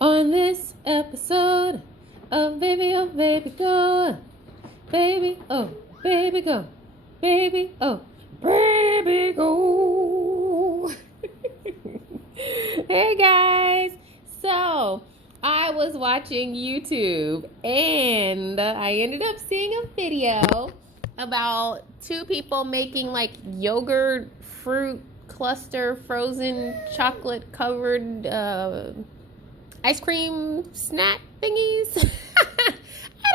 On this episode of Baby Oh Baby Go, Baby Oh Baby Go, Baby Oh Baby Go. Hey guys, so I was watching YouTube and I ended up seeing a video about two people making like yogurt fruit cluster frozen chocolate covered ice cream snack thingies. I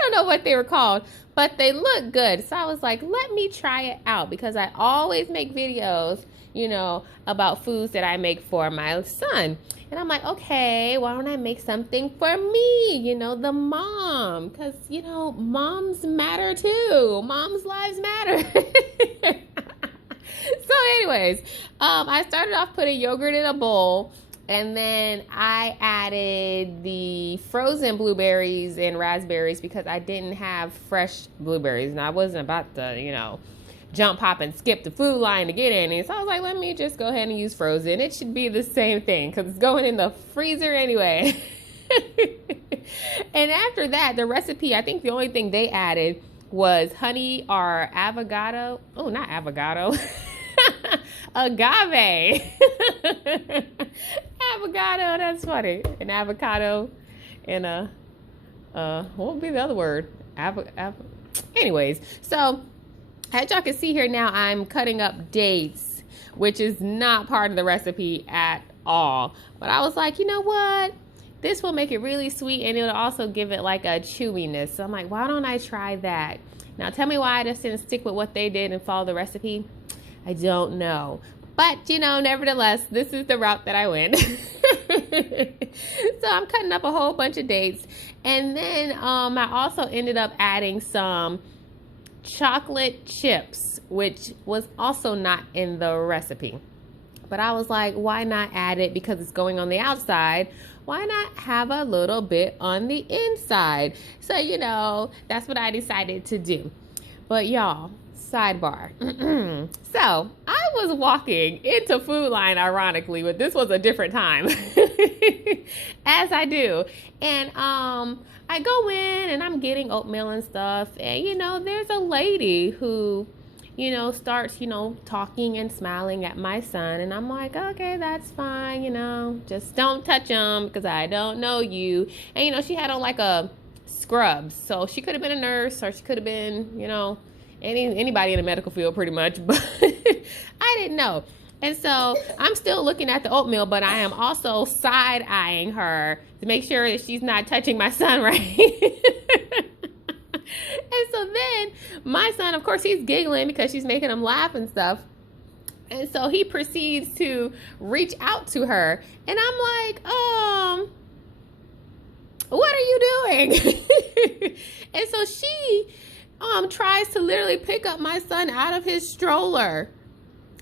don't know what they were called, but they look good. So I was like, let me try it out because I always make videos, about foods that I make for my son. And I'm like, okay, why don't I make something for me, the mom? Because, moms matter too. Moms' lives matter. So anyways, I started off putting yogurt in a bowl. And then I added the frozen blueberries and raspberries because I didn't have fresh blueberries. And I wasn't about to, jump, hop, and skip the food line to get any. So I was like, let me just go ahead and use frozen. It should be the same thing because it's going in the freezer anyway. And after that, the recipe, I think the only thing they added was honey or avocado. Oh, not avocado. Agave. Avocado, that's funny. An avocado and what would be the other word? Anyways, so as y'all can see here now, I'm cutting up dates, which is not part of the recipe at all. But I was like, you know what? This will make it really sweet and it'll also give it like a chewiness. So I'm like, why don't I try that? Now tell me why I just didn't stick with what they did and follow the recipe. I don't know. But, nevertheless, this is the route that I went. So I'm cutting up a whole bunch of dates. And then I also ended up adding some chocolate chips, which was also not in the recipe. But I was like, why not add it because it's going on the outside? Why not have a little bit on the inside? So, that's what I decided to do. But y'all, sidebar. So I was walking into Food Line, ironically, but this was a different time, as I do. And I go in and I'm getting oatmeal and stuff. And, there's a lady who, starts, talking and smiling at my son. And I'm like, okay, that's fine. Just don't touch him because I don't know you. And, she had on like a scrubs. So she could have been a nurse or she could have been, anybody in the medical field pretty much, but I didn't know. And so I'm still looking at the oatmeal, but I am also side-eyeing her to make sure that she's not touching my son, right? And so then my son, of course, he's giggling because she's making him laugh and stuff. And so he proceeds to reach out to her. And I'm like, what are you doing? And so she tries to literally pick up my son out of his stroller.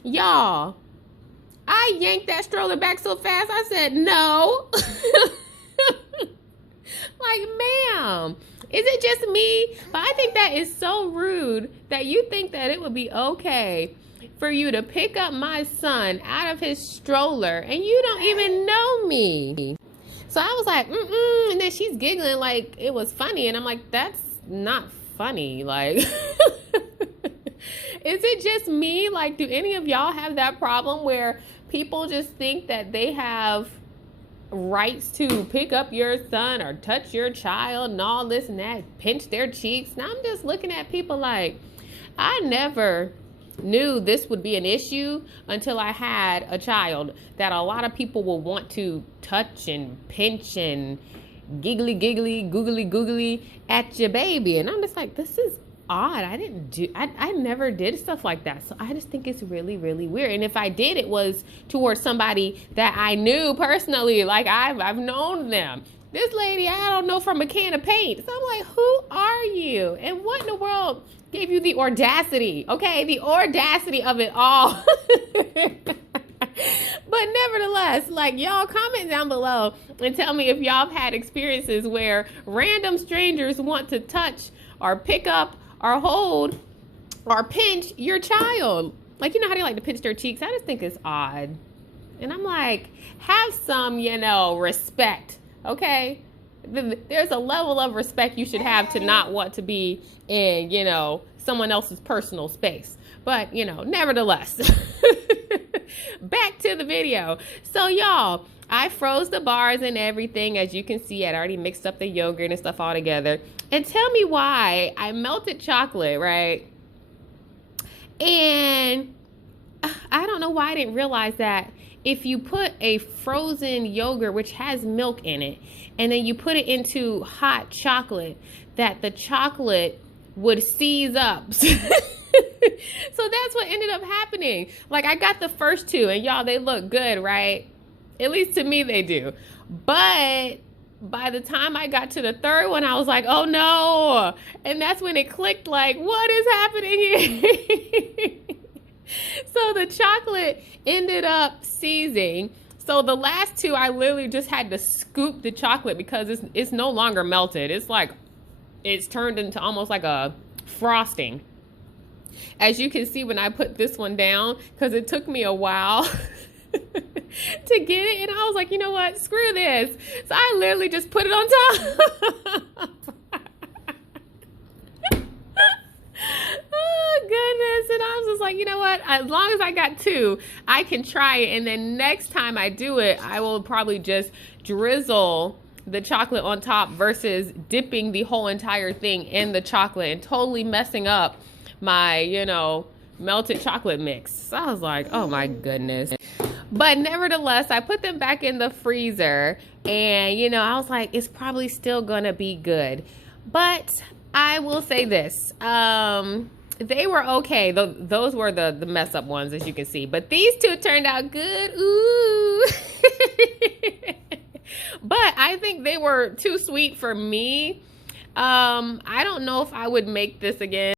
Y'all, I yanked that stroller back so fast, I said, no. Like, ma'am, is it just me? But I think that is so rude that you think that it would be okay for you to pick up my son out of his stroller and you don't even know me. So I was like, and then she's giggling like it was funny. And I'm like, that's not funny. Like, is it just me? Like, do any of y'all have that problem where people just think that they have rights to pick up your son or touch your child and all this and that, pinch their cheeks? Now I'm just looking at people like, I never knew this would be an issue until I had a child, that a lot of people will want to touch and pinch and giggly, googly, googly at your baby. And I'm just like, this is odd. I never did stuff like that. So I just think it's really, really weird. And if I did, it was towards somebody that I knew personally. Like I've known them. This lady, I don't know, from a can of paint. So I'm like, who are you? And what in the world gave you the audacity? Okay, the audacity of it all. But nevertheless, like, y'all comment down below and tell me if y'all have had experiences where random strangers want to touch or pick up or hold or pinch your child. Like, how they like to pinch their cheeks? I just think it's odd. And I'm like, have some, respect Okay? There's a level of respect you should have to not want to be in, someone else's personal space. But, nevertheless, back to the video. So, y'all, I froze the bars and everything. As you can see, I'd already mixed up the yogurt and stuff all together. And tell me why I melted chocolate, right? And I don't know why I didn't realize that if you put a frozen yogurt, which has milk in it, and then you put it into hot chocolate, that the chocolate would seize up. So that's what ended up happening. Like, I got the first two, and y'all, they look good, right? At least to me, they do. But by the time I got to the third one, I was like, oh no. And that's when it clicked, like, what is happening here? So the chocolate ended up seizing. So the last two, I literally just had to scoop the chocolate because it's no longer melted. It's like, it's turned into almost like a frosting. As you can see when I put this one down, because it took me a while to get it. And I was like, you know what? Screw this. So I literally just put it on top. Oh, goodness. And I was just like, you know what? As long as I got two, I can try it. And then next time I do it, I will probably just drizzle the chocolate on top versus dipping the whole entire thing in the chocolate and totally messing up my, melted chocolate mix. So I was like, oh my goodness. But nevertheless, I put them back in the freezer and, I was like, it's probably still gonna be good. But I will say this, they were okay. Those were the mess up ones, as you can see. But these two turned out good. Ooh. But I think they were too sweet for me. I don't know if I would make this again.